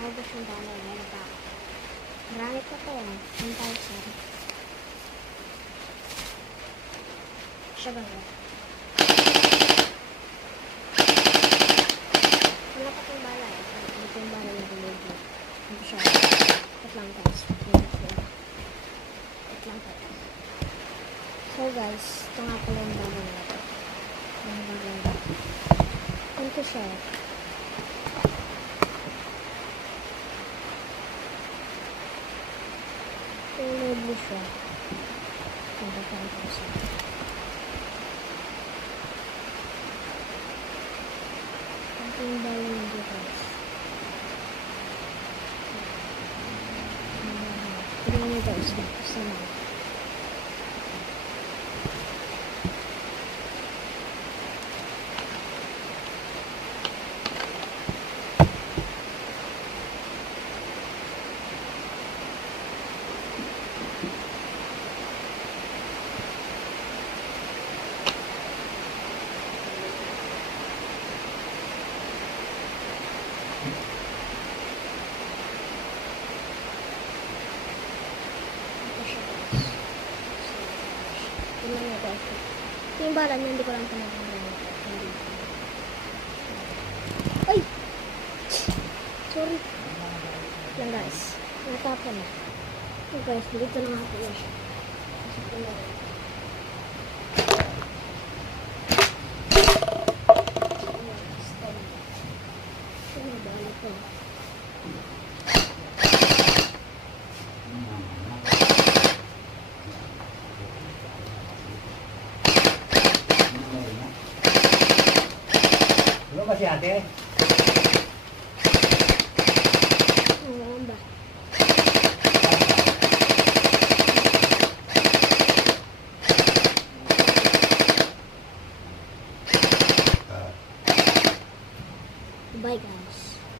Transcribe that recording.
Naubos yung dollar. Meron pa ako. Marami pa to. 1,000. Siya ba yun? Wala pa itong bala eh. Hindi ko yung bala na delivery. Hindi siya. Wait lang guys. Wait lang guys. So guys, ito nga pala yung bala na ito. Ang maganda. Ito siya. Lobo siya. Nagkakaroon ko siya. Ito yung bala na dito guys. Tignan nyo guys. Gusto na. Tignan nyo guys. Ito yung bala niya. Hindi ko lang ito nagkaroon. Ay! Sorry. Lang guys. Natapon na. So guys, dito na nga po yun siya. Ito na rin. Ito na bala ko. Ano ba si ate? Oo ba? Bye guys.